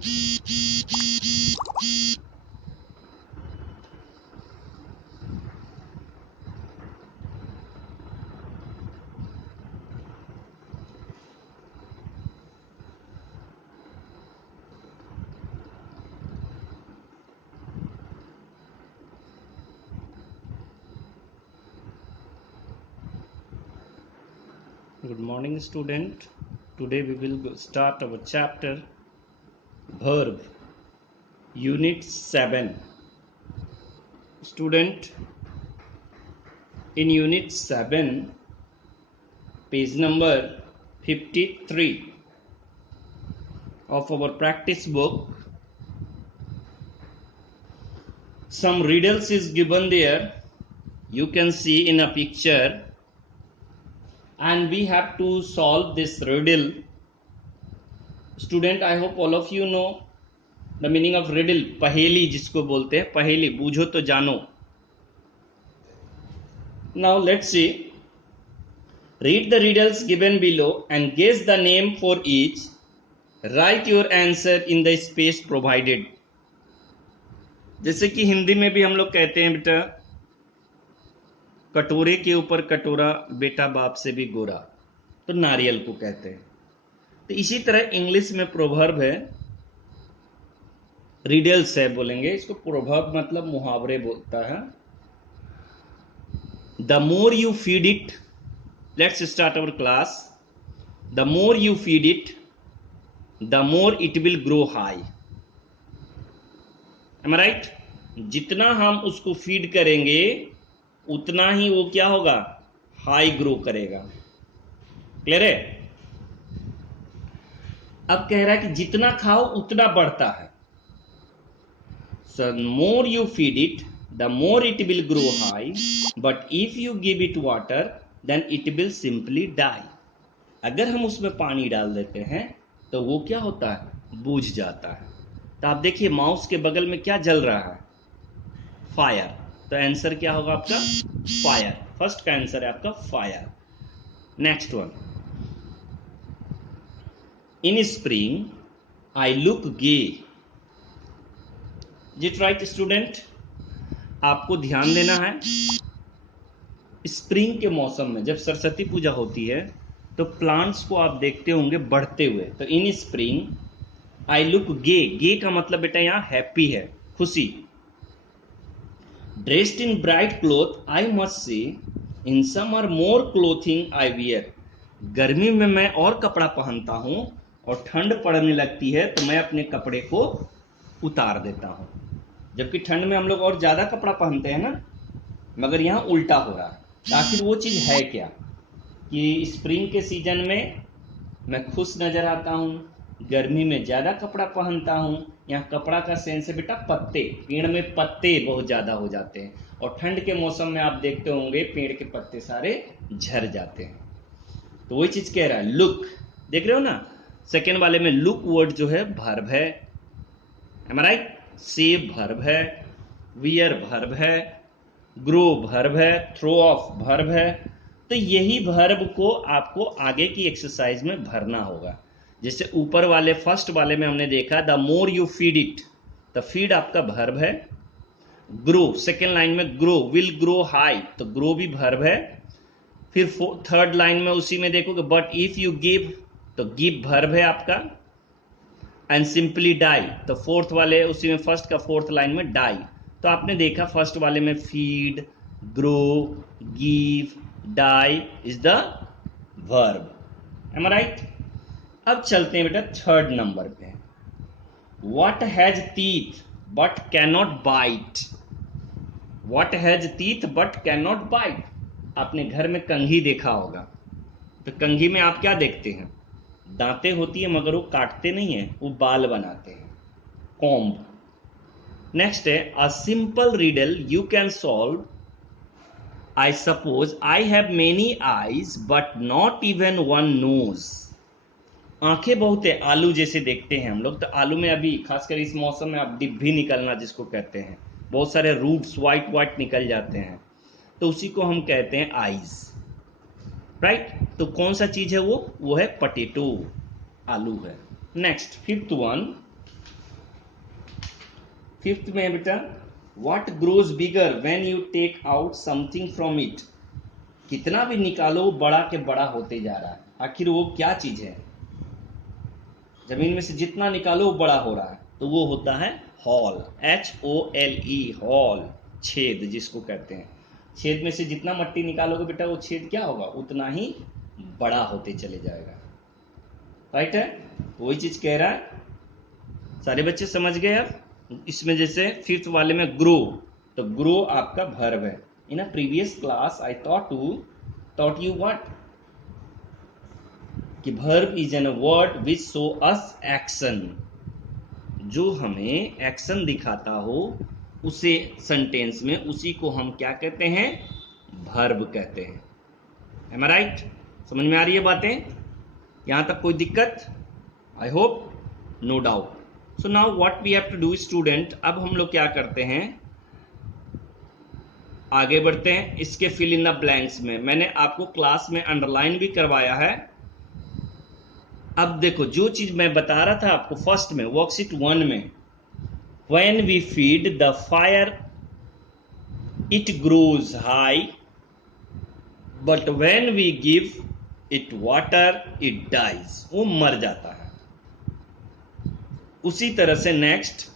Good morning, student. Today we will start our chapter Verb, Unit 7. Student, in Unit 7, page number 53 of our practice book, some riddles is given there. You can see in a picture, and we have to solve this riddle. Student, I hope all of you know the meaning of riddle. पहेली जिसको बोलते हैं, पहेली बूझो तो जानो. Now let's see. Read the riddles given below and guess the name for each. Write your answer in the space provided. जैसे कि हिंदी में भी हम लोग कहते हैं बेटा, कटोरे के ऊपर कटोरा, बेटा बाप से भी गोरा, तो नारियल को कहते हैं. तो इसी तरह इंग्लिश में प्रोवर्ब है, रिडल्स है बोलेंगे इसको. प्रोवर्ब मतलब मुहावरे बोलता है. The more you feed it, let's start our class. The more you feed it, the more it will grow high. Am I right? जितना हम उसको फीड करेंगे उतना ही वो क्या होगा, हाई ग्रो करेगा. क्लियर है? अब कह रहा है कि जितना खाओ उतना बढ़ता है. So more you feed it, the more it will grow high. But if you give it water, then it will simply die. अगर हम उसमें पानी डाल देते हैं तो वो क्या होता है, बूझ जाता है. तो आप देखिए माउस के बगल में क्या जल रहा है, फायर. तो आंसर क्या होगा आपका, फायर. फर्स्ट का आंसर है आपका fire. Next one. In spring I look gay. जिट राइट स्टूडेंट? आपको ध्यान देना है. स्प्रिंग के मौसम में जब सरस्वती पूजा होती है तो प्लांट्स को आप देखते होंगे बढ़ते हुए. तो इन स्प्रिंग आई लुक गे. गे का मतलब बेटा यहां हैप्पी है, खुशी. Dressed in bright cloth I must say, in summer more clothing I wear. गर्मी में मैं और कपड़ा पहनता हूं और ठंड पड़ने लगती है तो मैं अपने कपड़े को उतार देता हूं. जबकि ठंड में हम लोग और ज्यादा कपड़ा पहनते हैं ना, मगर यहां उल्टा हो रहा है. आखिर वो चीज है क्या कि स्प्रिंग के सीजन में मैं खुश नजर आता हूं, गर्मी में ज्यादा कपड़ा पहनता हूं. यहाँ कपड़ा का सेंस है बेटा पत्ते. पेड़ में पत्ते बहुत ज्यादा हो जाते हैं और ठंड के मौसम में आप देखते होंगे पेड़ के पत्ते सारे झड़ जाते हैं. तो वही चीज कह रहा है, लुक. देख रहे हो ना, सेकेंड वाले में लुक वर्ड जो है वर्ब है. M I right? Save verb है, वियर वर्ब है, ग्रो वर्ब है, थ्रो ऑफ वर्ब है. तो यही वर्ब को आपको आगे की एक्सरसाइज में भरना होगा. जैसे ऊपर वाले फर्स्ट वाले में हमने देखा the more you feed it, तो फीड आपका वर्ब है. ग्रो सेकेंड लाइन में ग्रो, विल ग्रो हाई, तो ग्रो भी वर्ब है. फिर थर्ड लाइन में उसी में देखोगे बट इफ यू गिव, तो गिव वर्ब है आपका. एंड सिंपली डाई, तो फोर्थ वाले उसी में फर्स्ट का फोर्थ लाइन में डाई. तो आपने देखा फर्स्ट वाले में feed, grow, give, die is the verb. Am I right? अब चलते हैं बेटा थर्ड नंबर पे. What has teeth but can not bite. What has teeth but can not bite. आपने घर में कंघी देखा होगा, तो कंघी में आप क्या देखते हैं, दांतें होती है मगर वो काटते नहीं है, वो बाल बनाते हैं, कॉम्ब. नेक्स्ट है a simple riddle you can solve. I suppose I have many eyes but not even one nose. आंखें बहुत है, आलू जैसे देखते हैं हम लोग. तो आलू में अभी खासकर इस मौसम में आप डिब्बी निकलना जिसको कहते हैं, बहुत सारे रूट्स वाइट निकल जाते हैं, तो उसी को हम कहते हैं आईज. राइट? तो कौन सा चीज है वो है पटेटो, आलू है. Next fifth one. फिफ्थ में है बेटा, what grows bigger when you take out something from it. कितना भी निकालो वो बड़ा के बड़ा होते जा रहा है, आखिर वो क्या चीज है? जमीन में से जितना निकालो वो बड़ा हो रहा है, तो वो होता है हॉल, HOLE, हॉल, छेद जिसको कहते हैं। छेद में से जितना मट्टी निकालोगे बेटा वो छेद क्या होगा, उतना ही बड़ा होते चले जाएगा। राइट है, वही चीज कह रहा है। सारे बच्चे समझ गए? अब इसमें जैसे फिफ्थ वाले में ग्रो, तो ग्रो आपका वर्ब है। In a previous class I taught you what, कि verb is an word which show us action, जो हमें एक्शन दिखाता हो उसे सेंटेंस में, उसी को हम क्या कहते हैं, verb कहते हैं। Am I right? समझ में आ रही है बातें? यहां तक कोई दिक्कत? I hope no doubt. So now what we have to do student, अब हम लोग क्या करते हैं, आगे बढ़ते हैं। इसके फिल इन द ब्लैंक्स में मैंने आपको क्लास में अंडरलाइन भी करवाया है। अब देखो जो चीज मैं बता रहा था आपको फर्स्ट में वर्कशीट 1 में, when we feed the fire it grows high, but when we give it water it dies, वो मर जाता है। उसी तरह से next,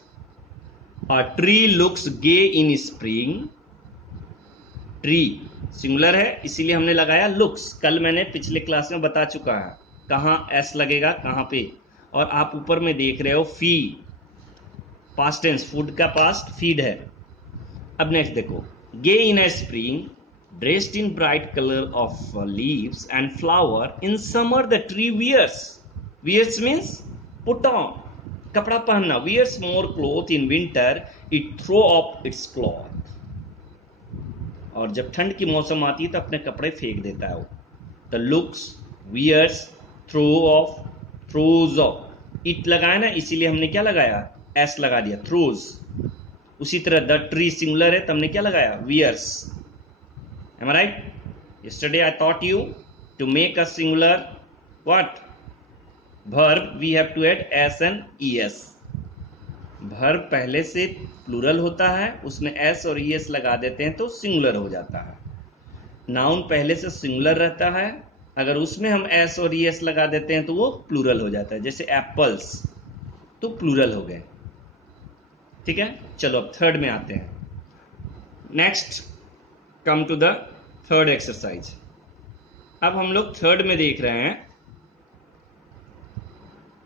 a tree looks gay in spring, tree singular है इसीलिए हमने लगाया लुक्स। कल मैंने पिछले क्लास में बता चुका है कहां एस लगेगा कहां पे, और आप ऊपर में देख रहे हो फी, पास्ट टेंस, फूड का पास्ट फीड है। अब नेक्स्ट देखो, gay in a spring, dressed in bright colour of leaves and flower, in summer the tree wears, wears means put on, कपड़ा पहनना, wears more cloth in winter, it throw up its cloth, और जब ठंड की मौसम आती है तो अपने कपड़े फेंक देता है वो। The looks, wears, throw off, throws off, it लगाया ना इसीलिए हमने क्या लगाया, एस लगा दिया, थ्रोज। उसी तरह द ट्री सिंगुलर है तो हमने क्या लगाया, wears. Am I right? Yesterday I taught you to make a singular what verb, we have to add s and es। verb पहले से प्लूरल होता है, उसमें s और es लगा देते हैं तो सिंगुलर हो जाता है। नाउन पहले से सिंगुलर रहता है, अगर उसमें हम s और es लगा देते हैं तो वो प्लूरल हो जाता है। जैसे एप्पल्स तो प्लूरल हो गए। ठीक है, चलो अब थर्ड में आते हैं। Next come to the third exercise. अब हम लोग थर्ड में देख रहे हैं,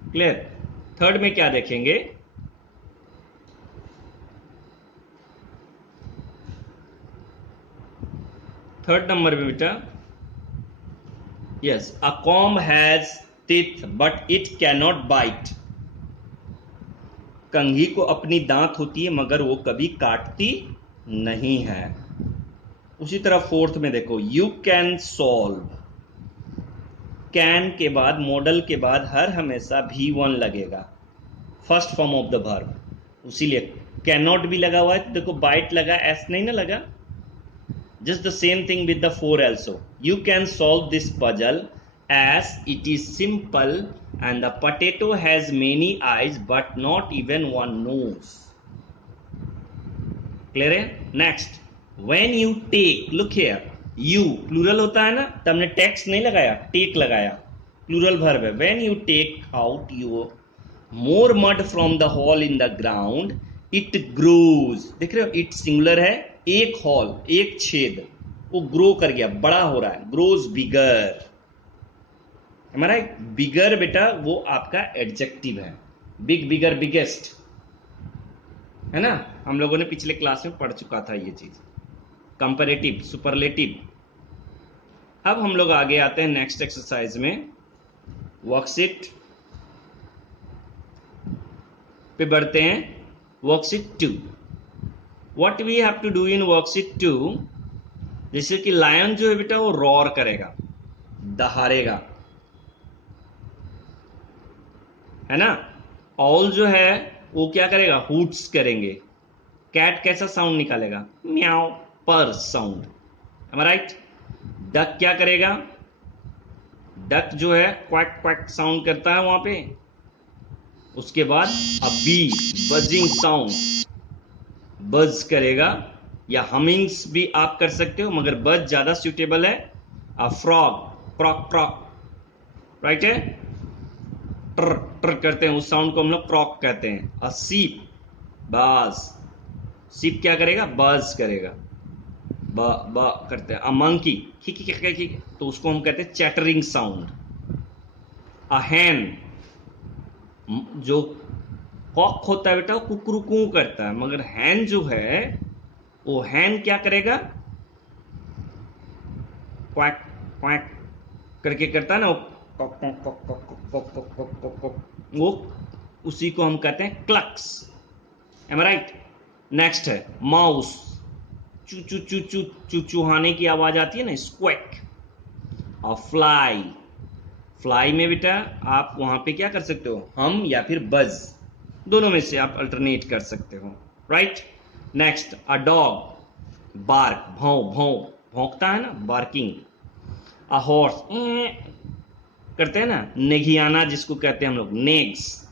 क्लियर? थर्ड में क्या देखेंगे, थर्ड नंबर में बेटा, yes, a comb has teeth but it can not bite, कंघी को अपनी दांत होती है मगर वो कभी काटती नहीं है। उसी तरह फोर्थ में देखो, यू कैन सॉल्व, कैन के बाद, मॉडल के बाद हर हमेशा V1 लगेगा, first form of the verb, इसीलिए कैन नॉट भी लगा हुआ है तो देखो बाइट लगा, एस नहीं ना लगा। Just the same thing with the four also, you can solve this puzzle as it is simple and the potato has many eyes but not even one nose. Clear है? Next, when you take, look here, you plural होता है ना, तो हमने takes नहीं लगाया, take लगाया, plural verb है। When you take out your more mud from the hall in the ground it grows, देख रहे हो, इट सिंगुलर है, एक हॉल, एक छेद, वो ग्रो कर गया, बड़ा हो रहा है, ग्रोज बिगर। हमारा बिगर बेटा वो आपका एडजेक्टिव है, बिग, बिगर, बिगेस्ट, है ना, हम लोगों ने पिछले क्लास में पढ़ चुका था ये चीज, कंपैरेटिव, सुपरलेटिव। अब हम लोग आगे आते हैं नेक्स्ट एक्सरसाइज में, वर्कशीट पे बढ़ते हैं, worksheet 2। What we have to do in worksheet 2, जैसे कि लायन जो है बेटा वो रॉर करेगा, दहाड़ेगा, है ना। ऑल जो है वो क्या करेगा, हुट्स करेंगे। कैट कैसा साउंड निकालेगा, म्याओ, पर sound, am I right? Duck क्या करेगा, डक जो है क्वैक क्वैक साउंड करता है वहां पे। उसके बाद अ बी, बजिंग साउंड, बज करेगा, या हमिंग्स भी आप कर सकते हो, मगर बज ज्यादा सुटेबल है। अ फ्रॉग, प्रॉक प्रॉक, राइट है, ट्र ट्र करते हैं, उस साउंड को हम लोग प्रॉक कहते हैं। अ सीप, बाज, सीप क्या करेगा, बज करेगा, ब ब करते हैं। अ मंकी, खी, तो उसको हम कहते हैं चैटरिंग साउंड। अ हैन, जो कॉक होता है बेटा वो कुकरुकू करता है, मगर हैन जो है वो हैन क्या करेगा, क्वैक क्वैक करके करता है ना, वो उसी को हम कहते हैं क्लक्स। Am right. नेक्स्ट है माउस, चू चू चू चू चू चूहाने की आवाज आती है ना, स्क्वैक। और फ्लाई, फ्लाई में बेटा आप वहां पे क्या कर सकते हो, हम या फिर बज, दोनों में से आप अल्टरनेट कर सकते हो, right. Next a dog, bark, भौं भौं, भौंकता है ना, बार्किंग। अ हॉर्स, करते हैं ना, नेघियाना जिसको कहते हैं हम लोग, नेग्स।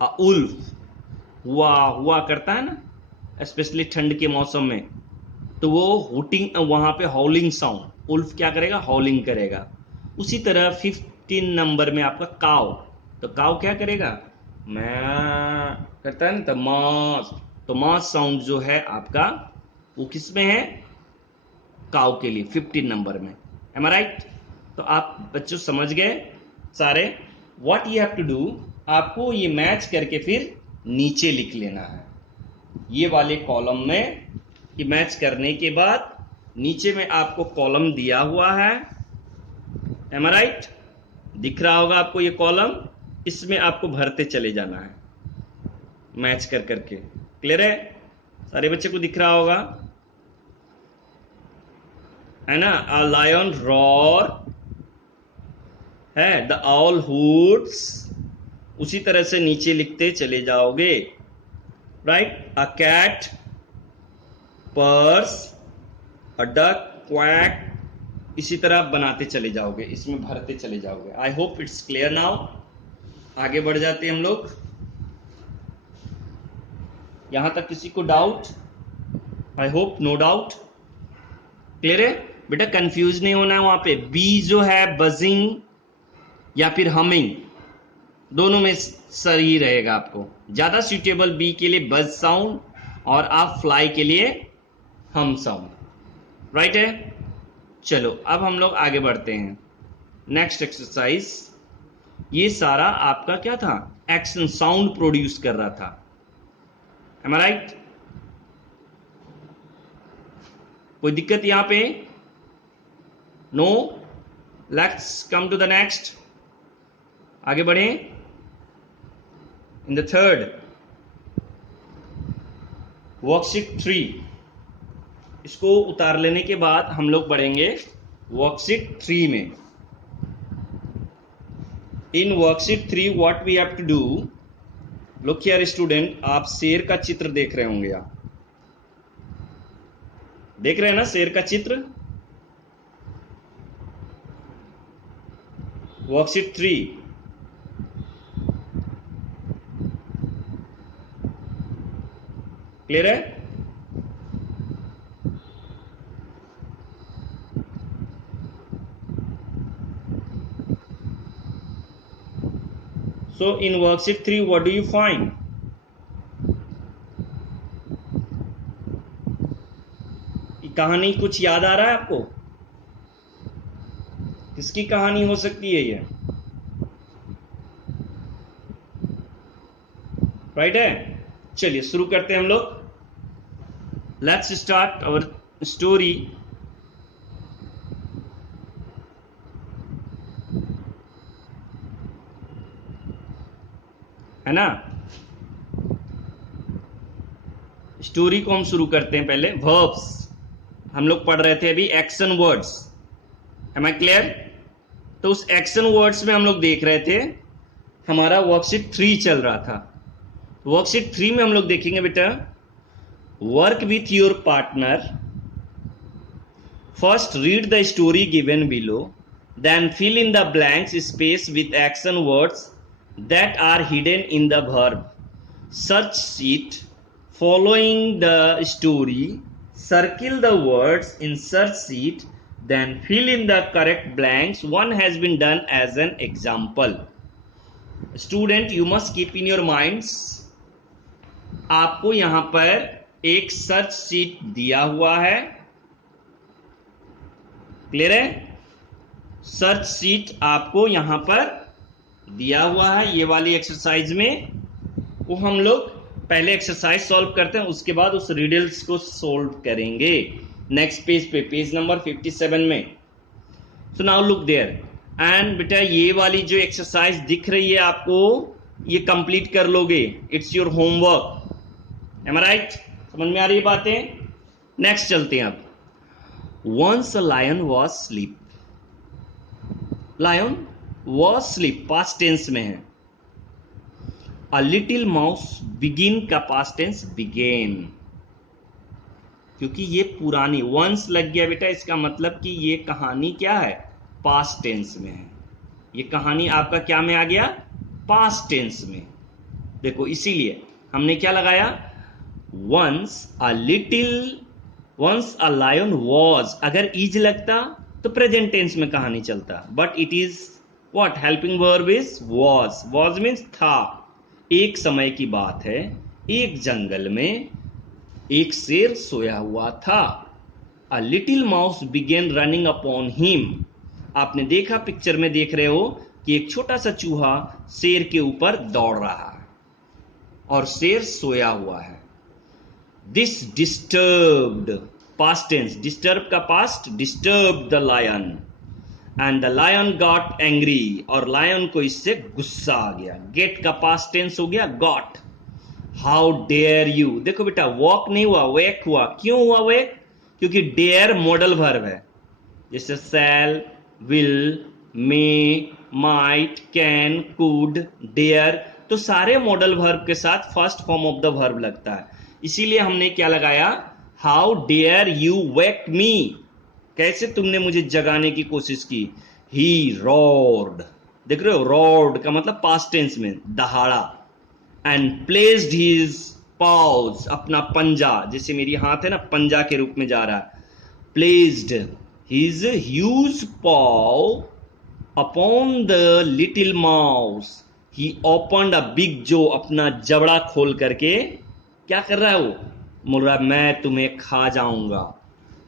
अ उल्फ, हुआ हुआ करता है ना, स्पेशली ठंड के मौसम में, तो वो हुटिंग, वहां पे हॉलिंग साउंड, उल्फ क्या करेगा, हॉलिंग करेगा। उसी तरह 15 नंबर में आपका काव, तो काव क्या करेगा, मैं करता है ना, तो मास, तो मास साउंड जो है आपका वो किस में है, काव के लिए 15 नंबर में। Am I right. तो आप बच्चों समझ गए सारे। What you have to do, आपको ये मैच करके फिर नीचे लिख लेना है, ये वाले कॉलम में। कि मैच करने के बाद नीचे में आपको कॉलम दिया हुआ है, एम आई राइट, दिख रहा होगा आपको ये कॉलम, इसमें आपको भरते चले जाना है मैच कर करके। क्लियर है, सारे बच्चे को दिख रहा होगा, है ना। अ लायन रॉर है, द ऑल हुड्स, उसी तरह से नीचे लिखते चले जाओगे, right. A cat, purrs, a duck, quack, इसी तरह बनाते चले जाओगे, इसमें भरते चले जाओगे। I hope it's clear now. आगे बढ़ जाते हैं हम लोग। यहां तक किसी को doubt? I hope no doubt, clear है बेटा। कंफ्यूज नहीं होना है वहां पे। बी जो है बजिंग या फिर हमिंग, दोनों में सही रहेगा आपको। ज्यादा सुटेबल बी के लिए बज साउंड, और आप फ्लाई के लिए हम साउंड, राइट है। चलो अब हम लोग आगे बढ़ते हैं। नेक्स्ट एक्सरसाइज, ये सारा आपका क्या था, एक्शन साउंड प्रोड्यूस कर रहा था, एम आई राइट। कोई दिक्कत यहां पे? No. Let's come to the next, आगे बढ़े। इन द थर्ड वर्कशीट 3, इसको उतार लेने के बाद हम लोग बढ़ेंगे वर्कशीट 3 में। In worksheet 3 what we have to do, look here student, आप शेर का चित्र देख रहे होंगे, आप देख रहे हैं ना शेर का चित्र। वर्कशीट 3, क्लियर है। So in worksheet 3 what do you find? कहानी कुछ याद आ रहा है आपको? किसकी कहानी हो सकती है ये? राइट है। चलिए शुरू करते हैं हम लोग। Let's start our story. है ना, स्टोरी को हम शुरू करते हैं। पहले वर्ब्स हम लोग पढ़ रहे थे अभी, action words, am I clear. तो उस एक्शन वर्ड्स में हम लोग देख रहे थे, हमारा वर्कशीट 3 चल रहा था। वर्कशीट 3 में हम लोग देखेंगे बेटा, work with your partner, first read the story given below, then fill in the blanks space with action words that are hidden in the verb, search it following the story, circle the words in search sheet, then fill in the correct blanks. One has been done as an example. Student, you must keep in your minds, आपको यहां पर एक search sheet दिया हुआ है, clear है? Search sheet आपको यहां पर दिया हुआ है ये वाली एक्सरसाइज में। वो हम लोग पहले एक्सरसाइज सॉल्व करते हैं, उसके बाद उस रिडल्स को सॉल्व करेंगे नेक्स्ट पेज पे, पेज नंबर 57 में। So now look there and बेटा ये वाली जो एक्सरसाइज दिख रही है आपको, ये कंप्लीट कर लोगे, it's your homework. Am I right? समझ में आ रही है बातें? नेक्स्ट चलते हैं अब। Once a lion was sleep, lion was sleep past tense में है। अ लिटिल माउस बिगिन का पास्ट टेंस बिगेन, क्योंकि ये पुरानी वंस लग गया बेटा, इसका मतलब कि ये कहानी क्या है? पास्ट टेंस में है। ये कहानी आपका क्या में आ गया? पास्ट टेंस में। देखो इसीलिए हमने क्या लगाया? वंस अ लायन वॉज, अगर इज लगता तो प्रेजेंट टेंस में कहानी चलता, but it is what? Helping verb is was. Was means था। एक समय की बात है, एक जंगल में एक शेर सोया हुआ था। A little mouse began running upon him. आपने देखा, पिक्चर में देख रहे हो कि एक छोटा सा चूहा शेर के ऊपर दौड़ रहा है और शेर सोया हुआ है। This disturbed, past tense, disturb का past, disturb the lion and the lion got angry, और लायन को इससे गुस्सा आ गया। गेट का पास्ट टेंस हो गया गॉट। हाउ डेयर यू, देखो बेटा वॉक नहीं हुआ, वेक हुआ। क्यों हुआ वेक? क्योंकि डेयर मॉडल वर्ब है, जैसे shall, will, may, might, can, could, dare, तो सारे मॉडल वर्ब के साथ first form of the verb लगता है। इसीलिए हमने क्या लगाया? How dare you wake me, कैसे तुमने मुझे जगाने की कोशिश की। ही रोर्ड, देख रहे हो, रोर्ड का मतलब पास्ट टेंस में दहाड़ा। एंड प्लेस्ड हिज पाउज, अपना पंजा, जैसे मेरी हाथ है ना पंजा के रूप में जा रहा है। Placed his huge pav upon the little mouse, he opened a big जो, अपना जबड़ा खोल करके क्या कर रहा है वो? बोल रहा है मैं तुम्हें खा जाऊंगा।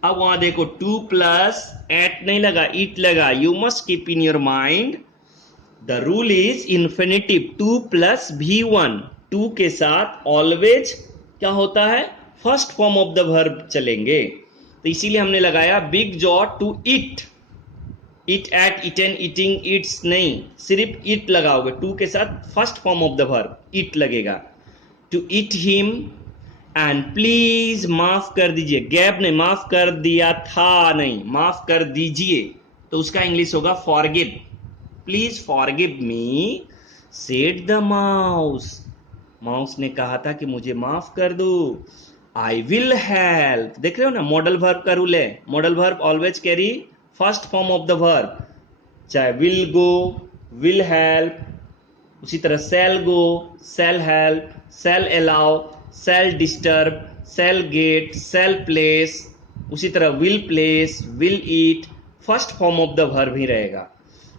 अब वहां देखो 2 प्लस एट नहीं लगा, इट लगा। You must keep in your mind the rule is infinitive, 2 plus V1, 2 के साथ ऑलवेज क्या होता है? First form of the verb चलेंगे। तो इसीलिए हमने लगाया big jaw to eat. Eat ate, eaten, eating, eats नहीं, सिर्फ इट लगाओगे। 2 के साथ first form of the verb eat लगेगा। To eat him and please, माफ कर दीजिए, गैप नहीं, माफ कर दिया था नहीं, माफ कर दीजिए, तो उसका इंग्लिश होगा forgive. Please forgive me, said the mouse, mouse ने कहा था कि मुझे माफ कर दो। आई विल हेल्प, देख रहे हो ना, मॉडल वर्ब का रूल है। Modal verb always carry first form of the verb, चाहे विल गो, विल हेल्प, उसी तरह shall go, shall help, shall allow, shall disturb, shall get, shall place, उसी तरह will place, will eat, first form of the verb ही रहेगा।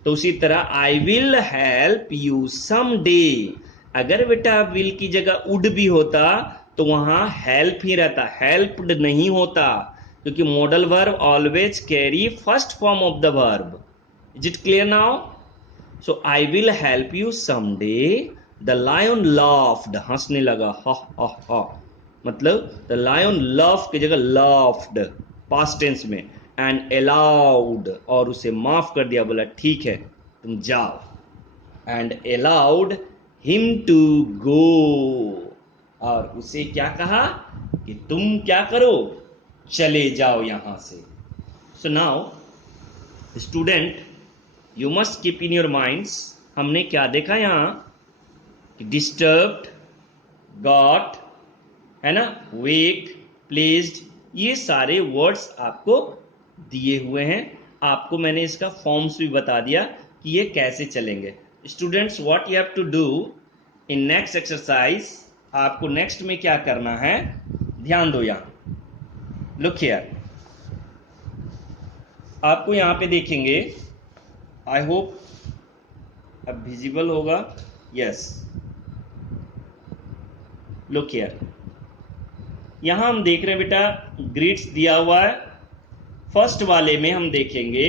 तो उसी तरह I will help you some day, अगर बेटा विल की जगह वुड भी होता तो वहां हेल्प ही रहता, हेल्प्ड नहीं होता, क्योंकि modal verb always carry first form of the verb. Is it clear now? So I will help you some day, the lion laughed, हंसने लगा, हा हा हा, मतलब द लायन लाफ की जगह लाफ्ड पास्ट टेंस में, एंड अलाउड, और उसे माफ कर दिया, बोला ठीक है तुम जाओ। And allowed him to go, और उसे क्या कहा कि तुम क्या करो, चले जाओ यहां से। So now student, you must keep in your minds, हमने क्या देखा यहां कि डिस्टर्ब्ड, गॉट, है ना, वेक, प्लेस्ड, ये सारे वर्ड्स आपको दिए हुए हैं। आपको मैंने इसका फॉर्म्स भी बता दिया कि ये कैसे चलेंगे। Students, what you have to do in next exercise, आपको नेक्स्ट में क्या करना है, ध्यान दो यहां, लुक हियर। आपको यहां पे देखेंगे, आई होप अब विजिबल होगा, यस, लुक हियर। यहां हम देख रहे हैं बेटा ग्रिड्स दिया हुआ है। फर्स्ट वाले में हम देखेंगे,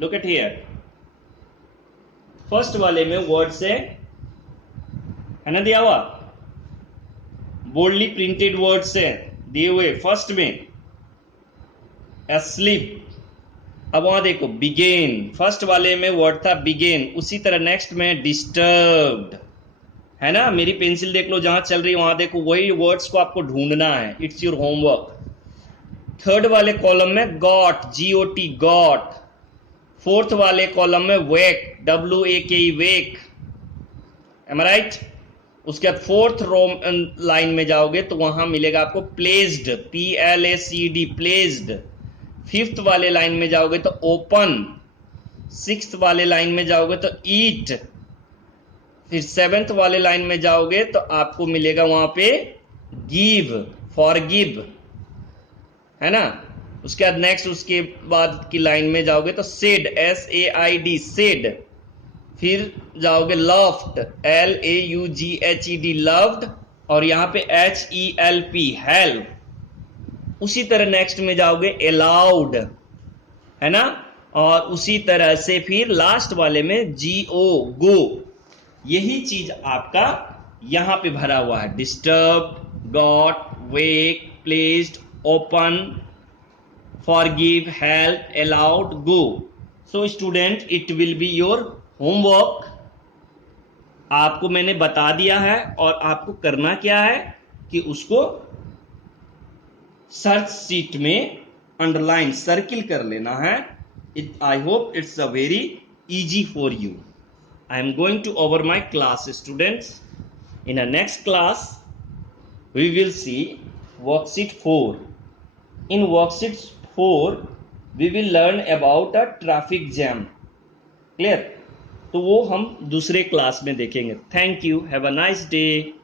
लुक एट हियर, फर्स्ट वाले में वर्ड्स है ना दिया हुआ, बोल्डली प्रिंटेड वर्ड्स है दिए हुए फर्स्ट में, एस्लीप। अब वहां देखो बिगेन, फर्स्ट वाले में वर्ड था बिगेन, उसी तरह नेक्स्ट में डिस्टर्ब्ड, है ना। मेरी पेंसिल देख लो जहां चल रही है वहां देखो, वही वर्ड्स को आपको ढूंढना है, इट्स योर होमवर्क। थर्ड वाले कॉलम में गॉट, GOT गॉट। फोर्थ वाले कॉलम में वेक, WAKE wake, M I right. उसके बाद फोर्थ रो लाइन में जाओगे तो वहां मिलेगा आपको प्लेस्ड, PLACED प्लेस्ड। फिफ्थ वाले लाइन में जाओगे तो ओपन, सिक्स्थ वाले लाइन में जाओगे तो ईट, फिर सेवेंथ वाले लाइन में जाओगे तो आपको मिलेगा वहां पे गिव, फॉरगिव, है ना। उसके बाद नेक्स्ट, उसके बाद की लाइन में जाओगे तो सेड, SAID सेड। फिर जाओगे लव्ड, LAUGHED लव्ड, और यहां पे HELP हेल्प। उसी तरह नेक्स्ट में जाओगे अलाउड, है ना, और उसी तरह से फिर लास्ट वाले में GO गो। यही चीज आपका यहां पे भरा हुआ है, disturb, got, wake, placed, open, forgive, help, allowed, go. So student, it will be your homework. आपको मैंने बता दिया है और आपको करना क्या है कि उसको सर्च शीट में अंडरलाइन, सर्किल कर लेना है। आई hope it's a very easy for you. I am going to over my class, students. In a next class, we will see worksheet 4. In worksheet 4, we will learn about a traffic jam. Clear? तो वो हम दूसरे class में देखेंगे। Thank you. Have a nice day.